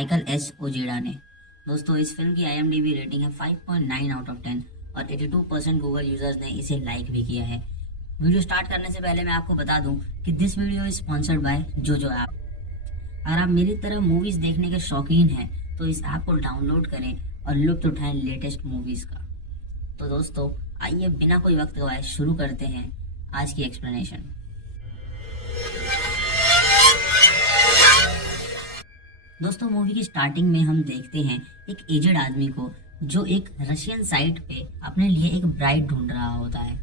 Michael S ओजेडा ने। दोस्तों इस फिल्म की IMDb रेटिंग है 5.9 आउट ऑफ 10 और 82% गूगल यूजर्स ने इसे लाइक भी किया है। वीडियो स्टार्ट करने से पहले मैं आपको बता दूं कि this video is sponsored by जोजो ऐप। अगर आप मेरी तरह मूवीज देखने के शौकीन हैं तो इस ऐप को डाउनलोड करें और लुत्फ उठाएं लेटेस्ट मूवीज का। तो दोस्तों आइए बिना कोई वक्त गवाए शुरू करते हैं आज की एक्सप्लेनेशन। दोस्तों मूवी की स्टार्टिंग में हम देखते हैं एक एजेड आदमी को जो एक रशियन साइट पे अपने लिए एक ब्राइड ढूंढ रहा होता है।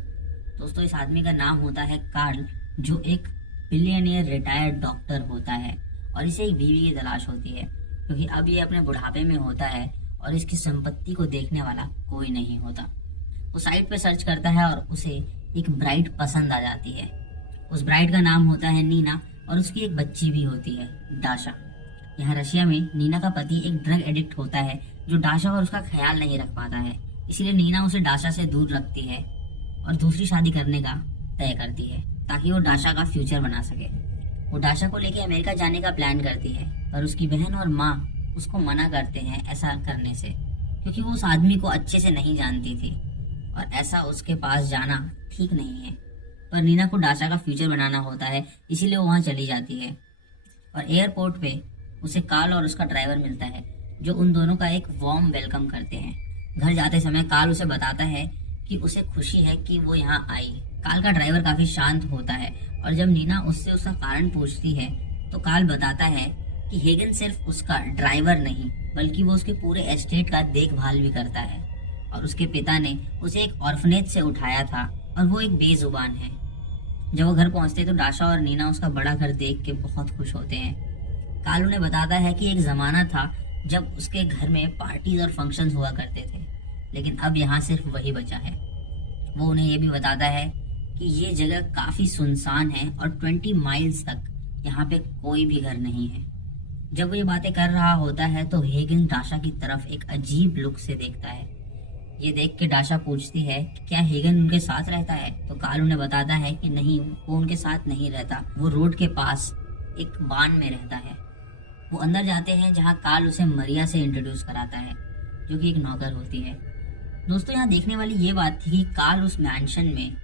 दोस्तों इस आदमी का नाम होता है कार्ल, जो एक बिलियनियर रिटायर्ड डॉक्टर होता है और इसे एक बीवी की तलाश होती है क्योंकि अब ये अपने बुढ़ापे में होता है और इसकी संपत्ति को देखने वाला कोई नहीं होता। वो साइट पे सर्च करता है और उसे एक ब्राइड पसंद आ जाती है। उस ब्राइड का नाम होता है नीना और उसकी एक बच्ची भी होती है, डाशा। यहाँ रशिया में नीना का पति एक ड्रग एडिक्ट होता है जो डाशा और उसका ख्याल नहीं रख पाता है, इसलिए नीना उसे डाशा से दूर रखती है और दूसरी शादी करने का तय करती है ताकि वो डाशा का फ्यूचर बना सके। वो डाशा को लेकर अमेरिका जाने का प्लान करती है पर उसकी बहन और माँ उसको मना करते हैं ऐसा करने से क्योंकि वो उस आदमी को अच्छे से नहीं जानती थी और ऐसा उसके पास जाना ठीक नहीं है। पर नीना को डाशा का फ्यूचर बनाना होता है, इसीलिए वो वहाँ चली जाती है और एयरपोर्ट पे उसे कार्ल और उसका ड्राइवर मिलता है जो उन दोनों का एक वार्म वेलकम करते हैं। घर जाते समय कार्ल उसे बताता है कि उसे खुशी है कि वो यहाँ आई। कार्ल का ड्राइवर काफी शांत होता है और जब नीना उससे उसका कारण पूछती है तो कार्ल बताता है कि हेगन सिर्फ उसका ड्राइवर नहीं बल्कि वो उसके पूरे एस्टेट का देखभाल भी करता है और उसके पिता ने उसे एक ऑर्फनेज से उठाया था और वो एक बेजुबान है। जब वो घर पहुंचते तो डाशा और नीना उसका बड़ा घर देख के बहुत खुश होते हैं। कार्ल उन्हें बताता है कि एक जमाना था जब उसके घर में पार्टीज और फंक्शंस हुआ करते थे, लेकिन अब यहाँ सिर्फ वही बचा है। वो उन्हें ये भी बताता है कि ये जगह काफी सुनसान है और 20 माइल्स तक यहाँ पे कोई भी घर नहीं है। जब वो ये बातें कर रहा होता है तो हेगन डाशा की तरफ एक अजीब लुक से देखता है। ये देख के डाशा पूछती है कि क्या हेगन उनके साथ रहता है, तो कार्ल उन्हें बताता है कि नहीं, वो उनके साथ नहीं रहता, वो रोड के पास एक बान में रहता है। वो अंदर जाते हैं जहाँ कार्ल उसे मरिया से इंट्रोड्यूस कराता है जो कि एक नौकर होती है। दोस्तों यहाँ देखने वाली ये बात थी कि कार्ल उस मैंशन में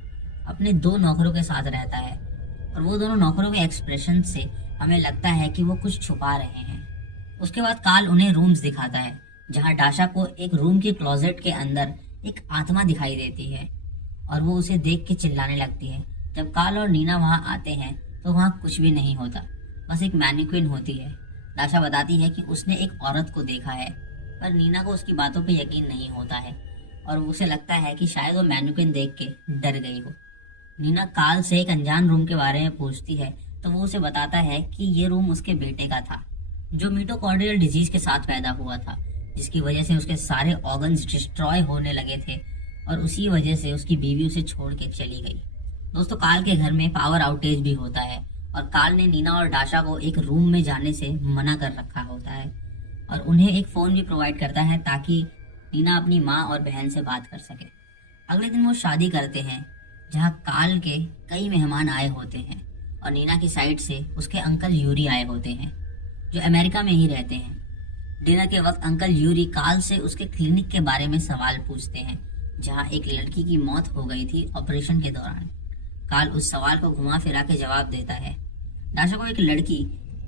अपने 2 नौकरों के साथ रहता है और वो दोनों नौकरों के एक्सप्रेशन से हमें लगता है कि वो कुछ छुपा रहे हैं। उसके बाद कार्ल उन्हें रूम्स दिखाता है जहाँ डाशा को एक रूम के क्लोजेट के अंदर एक आत्मा दिखाई देती है और वो उसे देख के चिल्लाने लगती है। जब कार्ल और नीना वहाँ आते हैं तो वहाँ कुछ भी नहीं होता, बस एक मैनिक्विन होती है। डाशा बताती है कि उसने एक औरत को देखा है पर नीना को उसकी बातों पे यकीन नहीं होता है और उसे लगता है कि शायद वो मैनिक्विन देख के डर गई हो। नीना कार्ल से एक अनजान रूम के बारे में पूछती है तो वो उसे बताता है कि ये रूम उसके बेटे का था जो मिटोकॉन्ड्रियल डिजीज के साथ पैदा हुआ था, जिसकी वजह से उसके सारे ऑर्गन्स डिस्ट्रॉय होने लगे थे और उसी वजह से उसकी बीवी उसे छोड़ के चली गई। दोस्तों कार्ल के घर में पावर आउटेज भी होता है और कार्ल ने नीना और डाशा को एक रूम में जाने से मना कर रखा होता है और उन्हें एक फोन भी प्रोवाइड करता है ताकि नीना अपनी माँ और बहन से बात कर सके। अगले दिन वो शादी करते हैं जहाँ कार्ल के कई मेहमान आए होते हैं और नीना की साइड से उसके अंकल यूरी आए होते हैं जो अमेरिका में ही रहते हैं। डिनर के वक्त अंकल यूरी कार्ल से उसके क्लिनिक के बारे में सवाल पूछते हैं जहाँ एक लड़की की मौत हो गई थी ऑपरेशन के दौरान। कार्ल उस सवाल को घुमा फिरा के जवाब देता है। डाशा को एक लड़की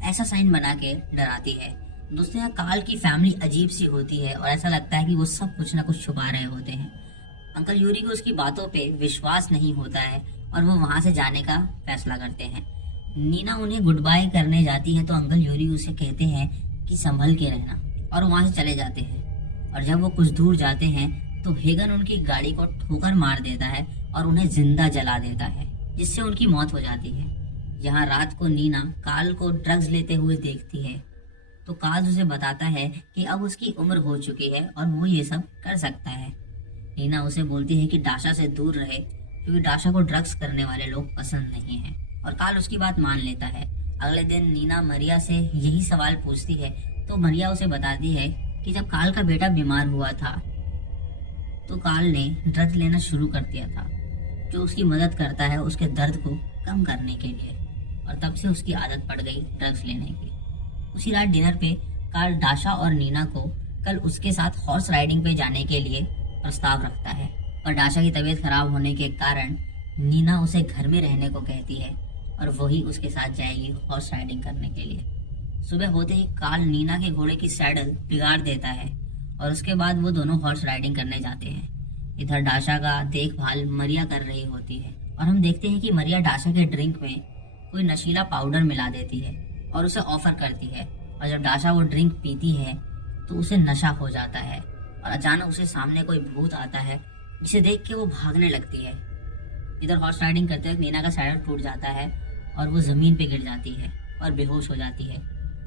ऐसा साइन बना के डराती है। दोस्तों यहाँ कार्ल की फैमिली अजीब सी होती है और ऐसा लगता है कि वो सब कुछ ना कुछ छुपा रहे होते हैं। अंकल यूरी को उसकी बातों पे विश्वास नहीं होता है और वो वहां से जाने का फैसला करते हैं। नीना उन्हें गुड बाय करने जाती है तो अंकल यूरी उसे कहते हैं कि संभल के रहना और वहां से चले जाते हैं। और जब वो कुछ दूर जाते हैं तो हेगन उनकी गाड़ी को ठोकर मार देता है और उन्हें जिंदा जला देता है जिससे उनकी मौत हो जाती है। यहाँ रात को नीना कार्ल को ड्रग्स लेते हुए देखती है तो कार्ल उसे बताता है कि अब उसकी उम्र हो चुकी है और वो ये सब कर सकता है। नीना उसे बोलती है कि डाशा से दूर रहे क्योंकि डाशा को ड्रग्स करने वाले लोग पसंद नहीं हैं और कार्ल उसकी बात मान लेता है। अगले दिन नीना मरिया से यही सवाल पूछती है तो मरिया उसे बताती है कि जब कार्ल का बेटा बीमार हुआ था तो कार्ल ने ड्रग्स लेना शुरू कर दिया था जो उसकी मदद करता है उसके दर्द को कम करने के लिए और तब से उसकी आदत पड़ गई ड्रग्स लेने की। उसी रात डिनर पे कार्ल डाशा और नीना को कल उसके साथ हॉर्स राइडिंग पे जाने के लिए प्रस्ताव रखता है, पर डाशा की तबीयत खराब होने के कारण नीना उसे घर में रहने को कहती है और वही उसके साथ जाएगी हॉर्स राइडिंग करने के लिए। सुबह होते ही कार्ल नीना के घोड़े की सैडल बिगाड़ देता है और उसके बाद वो दोनों हॉर्स राइडिंग करने जाते हैं। इधर डाशा का देखभाल मरिया कर रही होती है और हम देखते हैं कि मरिया डाशा के ड्रिंक में कोई नशीला पाउडर मिला देती है और उसे ऑफर करती है, और जब डाशा वो ड्रिंक पीती है तो उसे नशा हो जाता है और अचानक उसे सामने कोई भूत आता है जिसे देख के वो भागने लगती है। इधर हॉर्स राइडिंग करते वक्त नीना का सैडल टूट जाता है और वो जमीन पे गिर जाती है और बेहोश हो जाती है,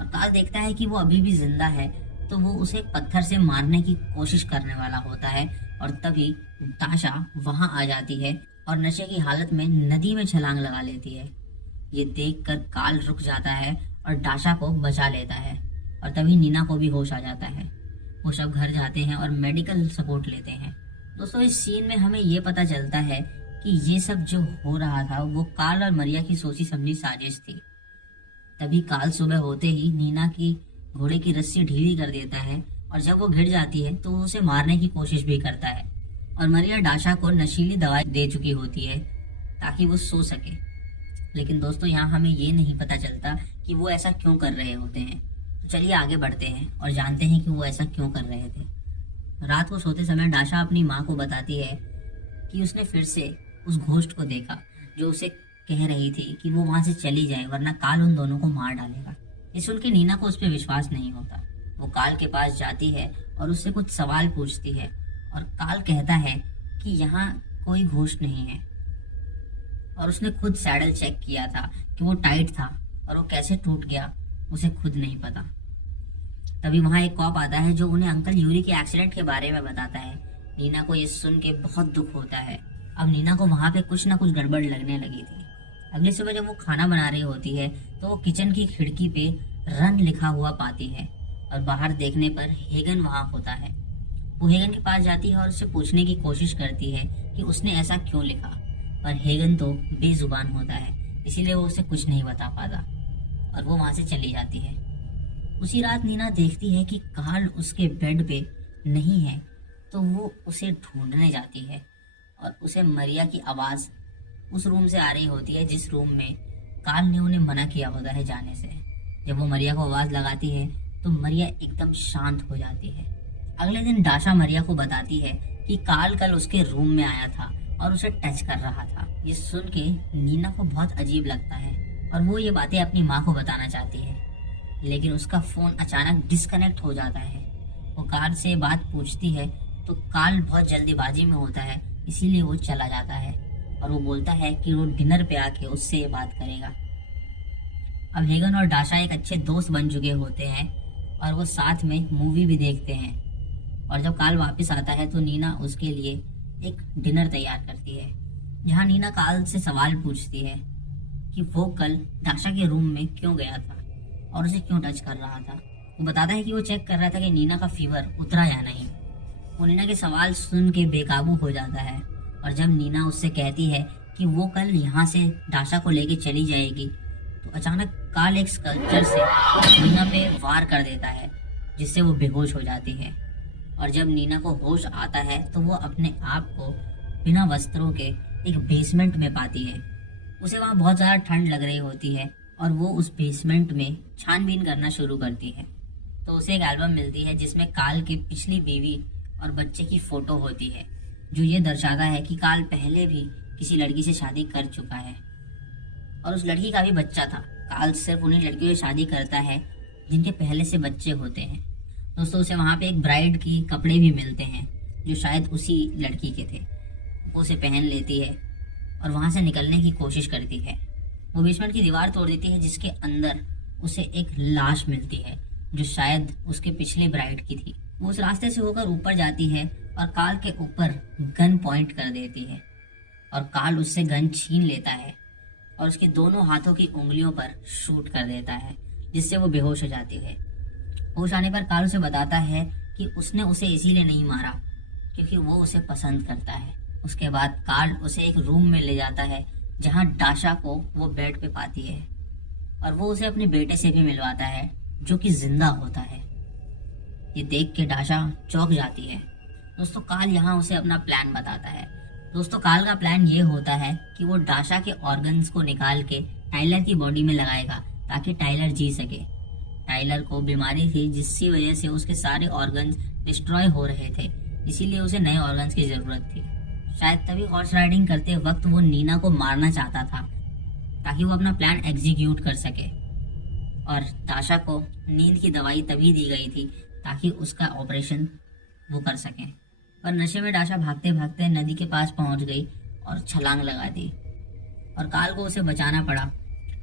और कार्ल देखता है कि वो अभी भी जिंदा है तो वो उसे पत्थर से मारने की कोशिश करने वाला होता है, और तभी डाशा वहां आ जाती है और नशे की हालत में नदी में छलांग लगा लेती है। ये देखकर कार्ल रुक जाता है और डाशा को बचा लेता है, और तभी नीना को भी होश आ जाता है। वो सब घर जाते हैं और मेडिकल सपोर्ट लेते हैं। दोस्तों, इस सीन में हमें ये पता चलता है कि ये सब जो हो रहा था वो कार्ल और मरिया की सोची समझी साजिश थी। तभी कार्ल सुबह होते ही नीना की घोड़े की रस्सी ढीली कर देता है, और जब वो गिर जाती है तो वो उसे मारने की कोशिश भी करता है, और मरिया डाशा को नशीली दवाई दे चुकी होती है ताकि वो सो सके। लेकिन दोस्तों, यहाँ हमें ये नहीं पता चलता कि वो ऐसा क्यों कर रहे होते हैं। तो चलिए आगे बढ़ते हैं और जानते हैं कि वो ऐसा क्यों कर रहे थे। रात को सोते समय डाशा अपनी माँ को बताती है कि उसने फिर से उस घोस्ट को देखा जो उसे कह रही थी कि वो वहां से चली जाए वरना कार्ल उन दोनों को मार डालेगा। ये सुन के नीना को उस पर विश्वास नहीं होता। वो कार्ल के पास जाती है और उससे कुछ सवाल पूछती है, और कार्ल कहता है कि यहाँ कोई घोस्ट नहीं है, और उसने खुद सैडल चेक किया था कि वो टाइट था और वो कैसे टूट गया उसे खुद नहीं पता। तभी वहां एक कॉप आता है जो उन्हें अंकल यूरी के एक्सीडेंट के बारे में बताता है। नीना को ये सुन के बहुत दुख होता है। अब नीना को वहां पे कुछ ना कुछ गड़बड़ लगने लगी थी। अगली सुबह जब वो खाना बना रही होती है तो वो किचन की खिड़की पे रन लिखा हुआ पाती है, और बाहर देखने पर हेगन वहां होता है। वो हेगन के पास जाती है और उससे पूछने की कोशिश करती है कि उसने ऐसा क्यों लिखा, पर हेगन तो बेजुबान होता है, इसीलिए वो उसे कुछ नहीं बता पाता और वो वहां से चली जाती है। उसी रात नीना देखती है कि कार्ल उसके बेड पे नहीं है, तो वो उसे ढूंढने जाती है और उसे मरिया की आवाज उस रूम से आ रही होती है जिस रूम में कार्ल ने उन्हें मना किया होता है जाने से। जब वो मरिया को आवाज लगाती है तो मरिया एकदम शांत हो जाती है। अगले दिन डाशा मरिया को बताती है कि कार्ल कल उसके रूम में आया था और उसे टच कर रहा था। ये सुन के नीना को बहुत अजीब लगता है और वो ये बातें अपनी माँ को बताना चाहती है, लेकिन उसका फोन अचानक डिस्कनेक्ट हो जाता है। वो कार्ल से बात पूछती है तो कार्ल बहुत जल्दीबाजी में होता है, इसीलिए वो चला जाता है और वो बोलता है कि वो डिनर पे आके उससे ये बात करेगा। अब हेगन और डाशा एक अच्छे दोस्त बन चुके होते हैं और वो साथ में मूवी भी देखते हैं, और जब कार्ल वापस आता है तो नीना उसके लिए एक डिनर तैयार करती है, जहाँ नीना कार्ल से सवाल पूछती है कि वो कल डाशा के रूम में क्यों गया था और उसे क्यों टच कर रहा था। वो बताता है कि वो चेक कर रहा था कि नीना का फीवर उतरा या नहीं। वो नीना के सवाल सुन के बेकाबू हो जाता है, और जब नीना उससे कहती है कि वो कल यहाँ से डाशा को लेके चली जाएगी तो अचानक कार्ल एक स्कल्पचर से नीना पे वार कर देता है, जिससे वो बेहोश हो जाती है। और जब नीना को होश आता है तो वो अपने आप को बिना वस्त्रों के एक बेसमेंट में पाती है। उसे वहाँ बहुत ज़्यादा ठंड लग रही होती है और वो उस बेसमेंट में छानबीन करना शुरू करती है। तो उसे एक एल्बम मिलती है जिसमें कार्ल की पिछली बीवी और बच्चे की फोटो होती है, जो ये दर्शाता है कि कार्ल पहले भी किसी लड़की से शादी कर चुका है और उस लड़की का भी बच्चा था। कार्ल सिर्फ उन्हीं लड़कियों से शादी करता है जिनके पहले से बच्चे होते हैं। दोस्तों, उसे वहाँ पे एक ब्राइड की कपड़े भी मिलते हैं जो शायद उसी लड़की के थे। वो उसे पहन लेती है और वहाँ से निकलने की कोशिश करती है। वो बेसमेंट की दीवार तोड़ देती है जिसके अंदर उसे एक लाश मिलती है जो शायद उसके पिछले ब्राइड की थी। वो उस रास्ते से होकर ऊपर जाती है और कार्ल के ऊपर गन पॉइंट कर देती है, और कार्ल उससे गन छीन लेता है और उसके दोनों हाथों की उंगलियों पर शूट कर देता है, जिससे वो बेहोश हो जाती है। होश आने पर कार्ल उसे बताता है कि उसने उसे इसीलिए नहीं मारा क्योंकि वो उसे पसंद करता है। उसके बाद कार्ल उसे एक रूम में ले जाता है जहाँ डाशा को वो बेड पे पाती है, और वो उसे अपने बेटे से भी मिलवाता है जो कि जिंदा होता है। ये देख के दाशा चौंक जाती है। दोस्तों काल यहाँ उसे अपना प्लान बताता है। दोस्तों काल का प्लान ये होता है कि वो दाशा के ऑर्गन्स को निकाल के टाइलर की बॉडी में लगाएगा ताकि टाइलर जी सके। टाइलर को बीमारी थी जिसकी वजह से उसके सारे ऑर्गन्स डिस्ट्रॉय हो रहे थे, इसीलिए उसे नए ऑर्गन्स की जरूरत थी। शायद तभी हॉर्स राइडिंग करते वक्त वो नीना को मारना चाहता था ताकि वो अपना प्लान एग्जीक्यूट कर सके। और दाशा को नींद की दवाई तभी दी गई थी ताकि उसका ऑपरेशन वो कर सके। पर नशे में दाशा भागते भागते नदी के पास पहुंच गई और छलांग लगा दी और काल को उसे बचाना पड़ा,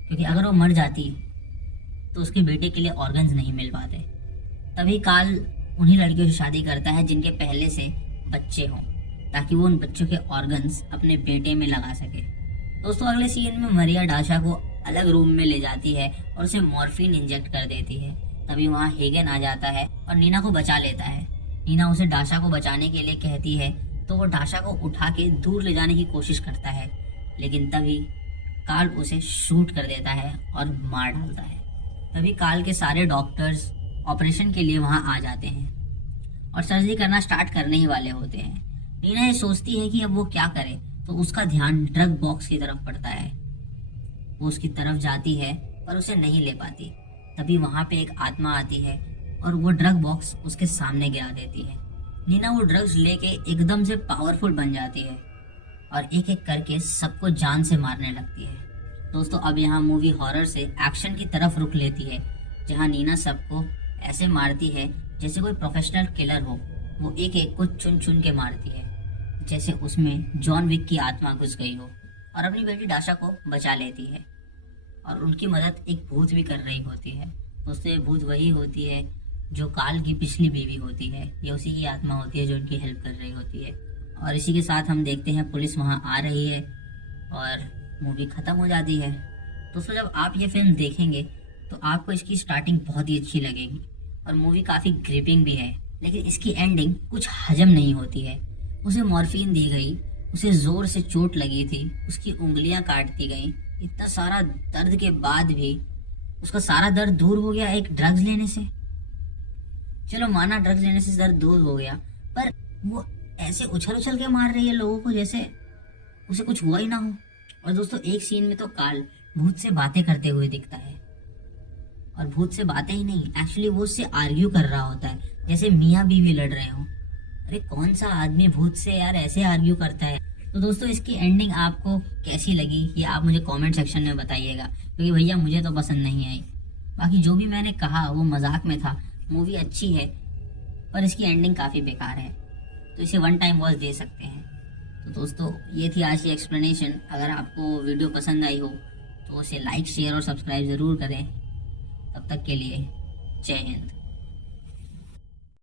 क्योंकि अगर वो मर जाती तो उसके बेटे के लिए ऑर्गन्स नहीं मिल पाते। तभी काल उन्हीं लड़कियों से शादी करता है जिनके पहले से बच्चे हों, ताकि वो उन बच्चों के ऑर्गन्स अपने बेटे में लगा सके। दोस्तों अगले सीन में मरिया दाशा को अलग रूम में ले जाती है और उसे मॉर्फिन इंजेक्ट कर देती है। तभी वहाँ हेगन आ जाता है और नीना को बचा लेता है। नीना उसे दाशा को बचाने के लिए कहती है तो वो दाशा को उठा के दूर ले जाने की कोशिश करता है, लेकिन तभी काल उसे शूट कर देता है और मार डालता है। तभी काल के सारे डॉक्टर्स ऑपरेशन के लिए वहां आ जाते हैं और सर्जरी करना स्टार्ट करने ही वाले होते हैं। नीना ये सोचती है कि अब वो क्या करे, तो उसका ध्यान ड्रग बॉक्स की तरफ पड़ता है। वो उसकी तरफ जाती है पर उसे नहीं ले पाती। तभी वहां पे एक आत्मा आती है और वो ड्रग बॉक्स उसके सामने गिरा देती है। नीना वो ड्रग्स लेके एकदम से पावरफुल बन जाती है और एक एक करके सबको जान से मारने लगती है। दोस्तों अब यहाँ मूवी हॉरर से एक्शन की तरफ रुख लेती है, जहाँ नीना सबको ऐसे मारती है जैसे कोई प्रोफेशनल किलर हो। वो एक एक को चुन चुन के मारती है, जैसे उसमें जॉन विक की आत्मा घुस गई हो, और अपनी बेटी दाशा को बचा लेती है। और उनकी मदद एक भूत भी कर रही होती है। दोस्तों ये भूत वही होती है जो काल की पिछली बीवी होती है। ये उसी की आत्मा होती है जो उनकी हेल्प कर रही होती है। और इसी के साथ हम देखते हैं पुलिस वहाँ आ रही है और मूवी खत्म हो जाती है। दोस्तों जब आप ये फिल्म देखेंगे तो आपको इसकी स्टार्टिंग बहुत ही अच्छी लगेगी और मूवी काफ़ी ग्रिपिंग भी है, लेकिन इसकी एंडिंग कुछ हजम नहीं होती है। उसे मॉर्फिन दी गई, उसे जोर से चोट लगी थी, उसकी उंगलियां काट दी गई। इतना सारा दर्द के बाद भी उसका सारा दर्द दूर हो गया एक ड्रग्स लेने से। चलो माना ड्रग्स लेने से दर्द दूर हो गया, पर वो ऐसे उछल उछल के मार रही है लोगों को जैसे उसे कुछ हुआ ही ना हो। और दोस्तों एक सीन में तो काल भूत से बातें करते हुए दिखता है, और भूत से बातें ही नहीं, एक्चुअली वो उससे आर्ग्यू कर रहा होता है जैसे मियाँ बीवी लड़ रहे हो। अरे कौन सा आदमी भूत से यार ऐसे आर्ग्यू करता है। तो दोस्तों इसकी एंडिंग आपको कैसी लगी ये आप मुझे कमेंट सेक्शन में बताइएगा, क्योंकि भैया मुझे तो पसंद नहीं आई। बाकी जो भी मैंने कहा वो मजाक में था। मूवी अच्छी है पर इसकी एंडिंग काफ़ी बेकार है, तो इसे वन टाइम वॉच दे सकते हैं। तो दोस्तों ये थी आज की एक्सप्लेनेशन। अगर आपको वीडियो पसंद आई हो तो उसे लाइक शेयर और सब्सक्राइब ज़रूर करें। तब तक के लिए जय हिंद।